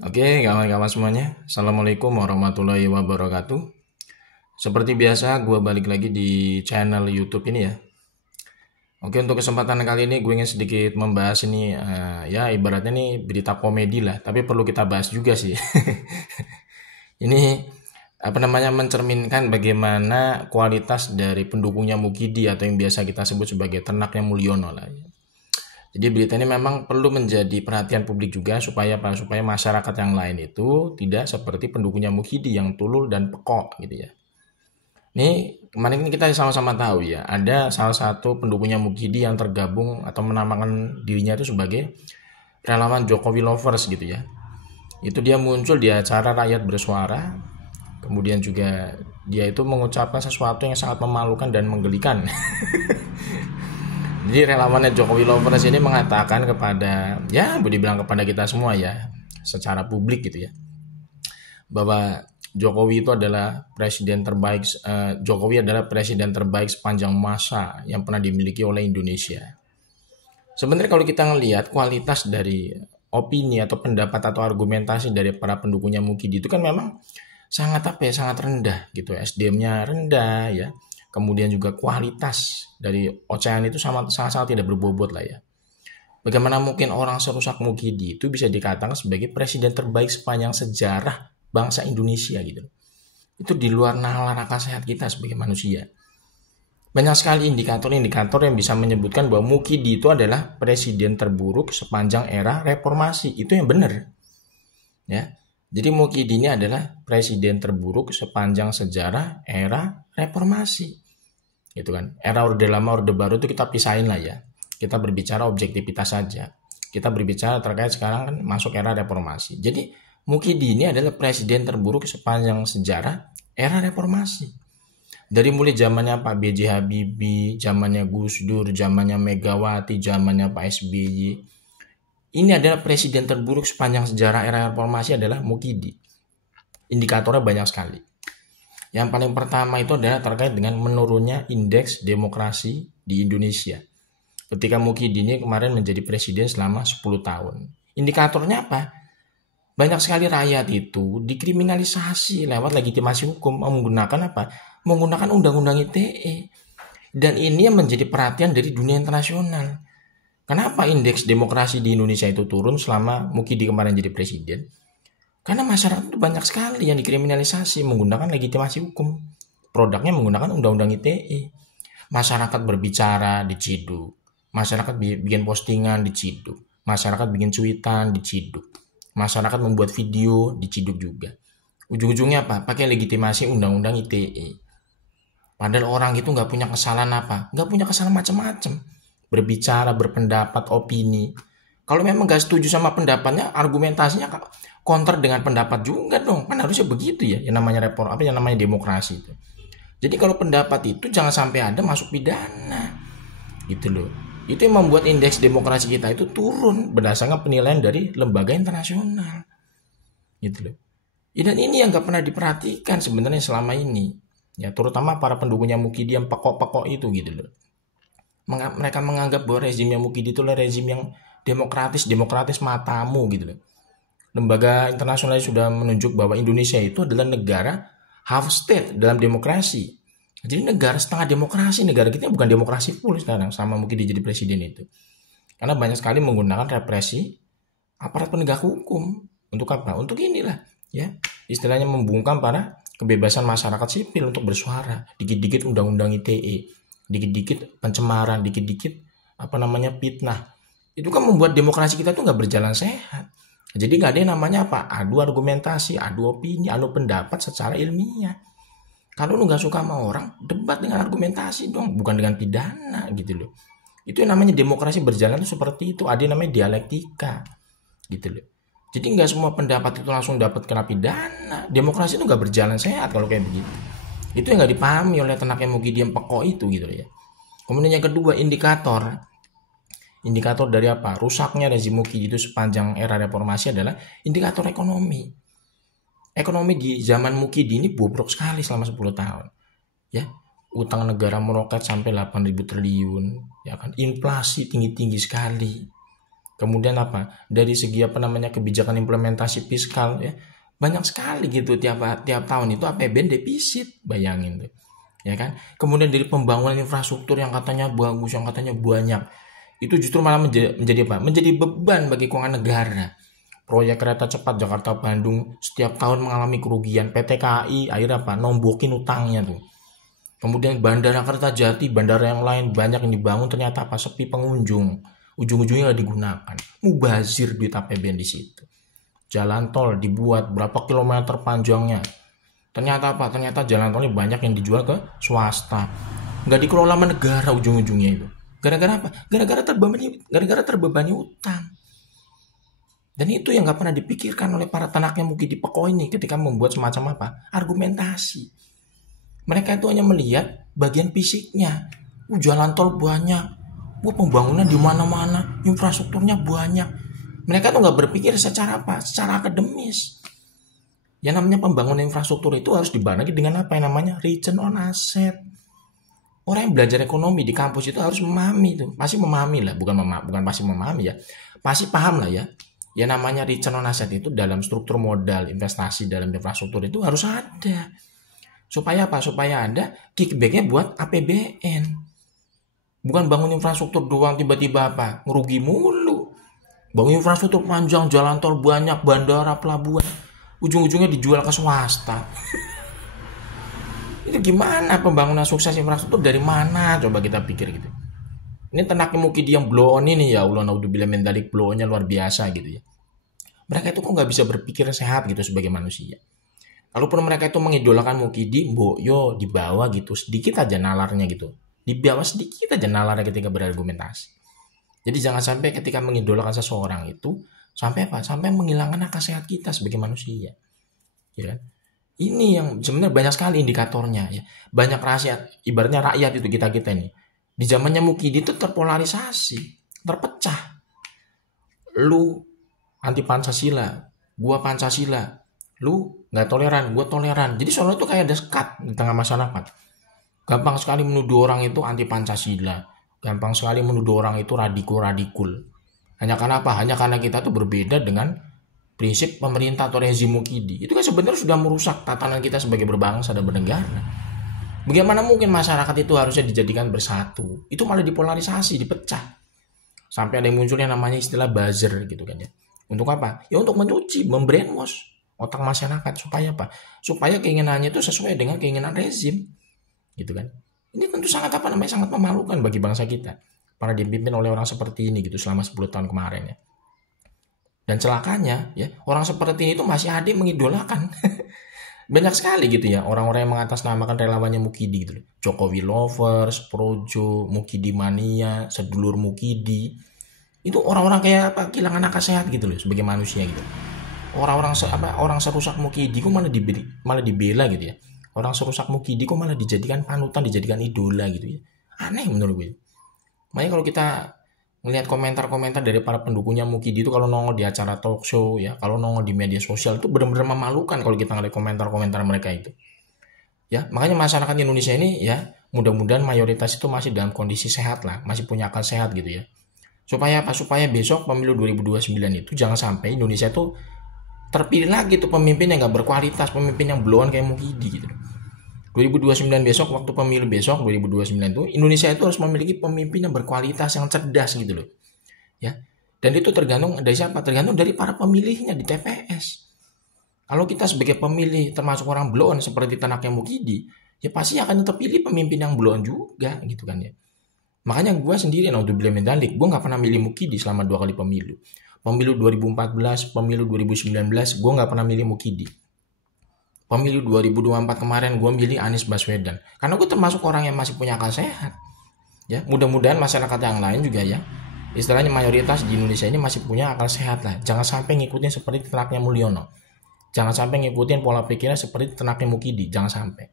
Oke, kawan-kawan semuanya. Assalamualaikum warahmatullahi wabarakatuh. Seperti biasa, gue balik lagi di channel YouTube ini ya. Oke, untuk kesempatan kali ini gue ingin sedikit membahas ini, ya ibaratnya nih berita komedi lah, tapi perlu kita bahas juga sih. Ini apa namanya mencerminkan bagaimana kualitas dari pendukungnya Mukidi atau yang biasa kita sebut sebagai ternaknya Mulyono lah. Jadi berita ini memang perlu menjadi perhatian publik juga supaya apa? Supaya masyarakat yang lain itu tidak seperti pendukungnya Muhidi yang tulul dan pekok gitu ya. Ini kemarin ini kita sama-sama tahu ya, ada salah satu pendukungnya Muhidi yang tergabung atau menamakan dirinya itu sebagai relawan Jokowi lovers gitu ya. Itu dia muncul di acara Rakyat Bersuara, kemudian juga dia itu mengucapkan sesuatu yang sangat memalukan dan menggelikan. Jadi relawannya Jokowi Lovers ini mengatakan kepada, ya boleh dibilang kepada kita semua ya, secara publik gitu ya, bahwa Jokowi itu adalah presiden terbaik, Jokowi adalah presiden terbaik sepanjang masa yang pernah dimiliki oleh Indonesia. Sebenarnya kalau kita ngelihat kualitas dari opini atau pendapat atau argumentasi dari para pendukungnya Mukidi itu kan memang sangat apa ya, sangat rendah gitu. SDM-nya rendah ya. Kemudian juga kualitas dari ocehan itu sangat-sangat tidak berbobot lah ya. Bagaimana mungkin orang serusak Mukidi itu bisa dikatakan sebagai presiden terbaik sepanjang sejarah bangsa Indonesia gitu. Itu di luar nalar akal sehat kita sebagai manusia. Banyak sekali indikator-indikator yang bisa menyebutkan bahwa Mukidi itu adalah presiden terburuk sepanjang era reformasi. Itu yang benar. Ya. Jadi Mukidi ini adalah presiden terburuk sepanjang sejarah era reformasi. Gitu kan. Era Orde Lama, Orde Baru itu kita pisahin lah ya. Kita berbicara objektivitas saja. Kita berbicara terkait sekarang kan masuk era reformasi. Jadi Mukidi ini adalah presiden terburuk sepanjang sejarah era reformasi. Dari mulai zamannya Pak B.J. Habibie, zamannya Gus Dur, zamannya Megawati, zamannya Pak SBY. Ini adalah presiden terburuk sepanjang sejarah era reformasi adalah Mukidi. Indikatornya banyak sekali. Yang paling pertama itu adalah terkait dengan menurunnya indeks demokrasi di Indonesia. Ketika Mukidi ini kemarin menjadi presiden selama 10 tahun. Indikatornya apa? Banyak sekali rakyat itu dikriminalisasi lewat legitimasi hukum menggunakan apa? Menggunakan undang-undang ITE. Dan ini yang menjadi perhatian dari dunia internasional. Kenapa indeks demokrasi di Indonesia itu turun selama Mukidi kemarin jadi presiden? Karena masyarakat itu banyak sekali yang dikriminalisasi menggunakan legitimasi hukum. Produknya menggunakan undang-undang ITE. Masyarakat berbicara diciduk. Masyarakat bikin postingan diciduk. Masyarakat bikin cuitan diciduk. Masyarakat membuat video diciduk juga. Ujung-ujungnya apa? Pakai legitimasi undang-undang ITE. Padahal orang itu nggak punya kesalahan apa? Nggak punya kesalahan macam-macam. Berbicara, berpendapat, opini. Kalau memang nggak setuju sama pendapatnya, argumentasinya counter dengan pendapat juga dong. Kan harusnya begitu ya. Yang namanya yang namanya demokrasi itu. Jadi kalau pendapat itu jangan sampai ada masuk pidana. Gitu loh. Itu yang membuat indeks demokrasi kita itu turun berdasarkan penilaian dari lembaga internasional. Gitu loh. Dan ini yang nggak pernah diperhatikan sebenarnya selama ini. Ya, terutama para pendukungnya Mukidi yang pekok-pekok itu gitu loh. Mereka menganggap bahwa rezimnya Mukidi itu adalah rezim yang demokratis matamu gitu loh. Lembaga internasional sudah menunjuk bahwa Indonesia itu adalah negara half state dalam demokrasi. Jadi negara setengah demokrasi, negara kita bukan demokrasi full sekarang sama mungkin jadi presiden itu. Karena banyak sekali menggunakan represi aparat penegak hukum. Untuk apa? Untuk inilah ya. Istilahnya membungkam para kebebasan masyarakat sipil untuk bersuara. Dikit-dikit undang-undang ITE, dikit-dikit pencemaran, dikit-dikit fitnah. Itu kan membuat demokrasi kita tuh nggak berjalan sehat. Jadi nggak ada yang namanya apa? Adu argumentasi, adu opini, adu pendapat secara ilmiah. Kalau lu nggak suka sama orang, debat dengan argumentasi dong, bukan dengan pidana gitu loh. Itu yang namanya demokrasi berjalan tuh seperti itu. Ada yang namanya dialektika gitu loh. Jadi nggak semua pendapat itu langsung dapat kena pidana. Demokrasi itu nggak berjalan sehat kalau kayak begitu. Itu yang nggak dipahami oleh tenaknya Mukidi yang pekok itu gitu loh ya. Kemudian yang kedua indikator. Indikator dari apa? Rusaknya rezim Mukidi itu sepanjang era reformasi adalah indikator ekonomi. Ekonomi di zaman Mukidi ini bobrok sekali selama 10 tahun. Ya, utang negara meroket sampai 8.000 triliun, ya kan. Inflasi tinggi-tinggi sekali. Kemudian apa? Dari segi apa namanya kebijakan implementasi fiskal ya. Banyak sekali gitu tiap tahun itu APBN defisit, bayangin tuh. Ya kan? Kemudian dari pembangunan infrastruktur yang katanya bagus, yang katanya banyak. Itu justru malah menjadi apa? Menjadi beban bagi keuangan negara. Proyek kereta cepat Jakarta-Bandung setiap tahun mengalami kerugian. PT KAI akhirnya apa? Nombokin utangnya tuh. Kemudian Bandara Kertajati, bandara yang lain banyak yang dibangun ternyata apa? Sepi pengunjung. Ujung-ujungnya nggak digunakan. Mubazir duit APBN di situ. Jalan tol dibuat berapa kilometer panjangnya. Ternyata apa? Ternyata jalan tolnya banyak yang dijual ke swasta. Nggak dikelola sama negara ujung-ujungnya itu. Gara-gara apa? Gara-gara terbebani utang. Dan itu yang nggak pernah dipikirkan oleh para tanaknya Mukidi Peko ini ketika membuat semacam apa? Argumentasi. Mereka itu hanya melihat bagian fisiknya. Jalan tol banyak. Pembangunan di mana-mana. Infrastrukturnya banyak. Mereka tuh nggak berpikir secara apa? Secara akademis. Yang namanya pembangunan infrastruktur itu harus dibarengi dengan apa yang namanya return on asset. Orang yang belajar ekonomi di kampus itu harus memahami itu. Pasti memahami lah. Bukan pasti memahami ya. Pasti paham lah ya. Yang namanya return on asset itu dalam struktur modal investasi dalam infrastruktur itu harus ada. Supaya apa? Supaya ada kickbacknya buat APBN. Bukan bangun infrastruktur doang tiba-tiba apa? Ngerugi mulu. Bangun infrastruktur panjang, jalan tol banyak, bandara, pelabuhan. Ujung-ujungnya dijual ke swasta. Itu gimana pembangunan sukses infrastruktur dari mana? Coba kita pikir gitu. Ini Tanaknya Mukidi yang blow on ini ya Allah naudzubillah min dzalik, blow onnya luar biasa gitu ya. Mereka itu kok nggak bisa berpikir sehat gitu sebagai manusia. Kalaupun mereka itu mengidolakan Mukidi, yo di bawah gitu, sedikit aja nalarnya gitu. Di bawah sedikit aja nalarnya ketika berargumentasi. Jadi jangan sampai ketika mengidolakan seseorang itu sampai apa? Sampai menghilangkan akal sehat kita sebagai manusia. Ya kan? Ini yang sebenarnya banyak sekali indikatornya ya. Banyak rahasia, ibaratnya rakyat itu kita ini. Di zamannya Mukidi itu terpolarisasi, terpecah. Lu anti Pancasila, gua Pancasila. Lu nggak toleran, gua toleran. Jadi soalnya itu kayak ada sekat di tengah masyarakat. Gampang sekali menuduh orang itu anti Pancasila. Gampang sekali menuduh orang itu radikul. Hanya karena apa? Hanya karena kita tuh berbeda dengan prinsip pemerintah atau rezim Mukidi. Itu kan sebenarnya sudah merusak tatanan kita sebagai berbangsa dan bernegara. Bagaimana mungkin masyarakat itu harusnya dijadikan bersatu? Itu malah dipolarisasi, dipecah. Sampai ada yang muncul yang namanya istilah buzzer gitu kan ya. Untuk apa? Ya untuk mencuci, membrainwash otak masyarakat. Supaya apa? Supaya keinginannya itu sesuai dengan keinginan rezim. Gitu kan. Ini tentu sangat sangat memalukan bagi bangsa kita. Para dipimpin oleh orang seperti ini gitu selama 10 tahun kemarin ya. Dan celakanya ya, orang seperti ini itu masih ada mengidolakan. Banyak sekali gitu ya orang-orang yang mengatasnamakan relawannya Mukidi gitu. Jokowi lovers, Projo, Mukidi mania, sedulur Mukidi. Itu orang-orang kayak apa? Kehilangan akal sehat gitu loh sebagai manusia gitu. Orang-orang orang serusak Mukidi kok malah dibela gitu ya. Orang serusak Mukidi kok malah dijadikan panutan, dijadikan idola gitu ya. Aneh menurut gue. Makanya kalau kita melihat komentar-komentar dari para pendukungnya Mukidi itu kalau nongol di acara talk show ya, kalau nongol di media sosial itu benar-benar memalukan kalau kita ngeliat komentar-komentar mereka itu. Ya, makanya masyarakat Indonesia ini ya, mudah-mudahan mayoritas itu masih dalam kondisi sehat lah, masih punya akal sehat gitu ya. Supaya apa? Supaya besok pemilu 2029 itu jangan sampai Indonesia itu terpilih lagi tuh pemimpin yang gak berkualitas, pemimpin yang blow on kayak Mukidi gitu. 2029 besok, waktu pemilu besok 2029 itu Indonesia itu harus memiliki pemimpin yang berkualitas, yang cerdas gitu loh. Ya. Dan itu tergantung dari siapa? Tergantung dari para pemilihnya di TPS. Kalau kita sebagai pemilih termasuk orang blow on seperti Tanaknya Mukidi, ya pasti akan terpilih pemimpin yang blow on juga gitu kan ya. Makanya gue sendiri naudzubillah min dzalik, gue gak pernah milih Mukidi selama 2 kali pemilu. Pemilu 2014, pemilu 2019, gue gak pernah milih Mukidi. Pemilu 2024 kemarin gue milih Anies Baswedan. Karena gue termasuk orang yang masih punya akal sehat. Ya, mudah-mudahan masyarakat yang lain juga ya. Istilahnya mayoritas di Indonesia ini masih punya akal sehat lah. Jangan sampai ngikutin seperti Tanaknya Mulyono. Jangan sampai ngikutin pola pikirnya seperti Tanaknya Mukidi. Jangan sampai.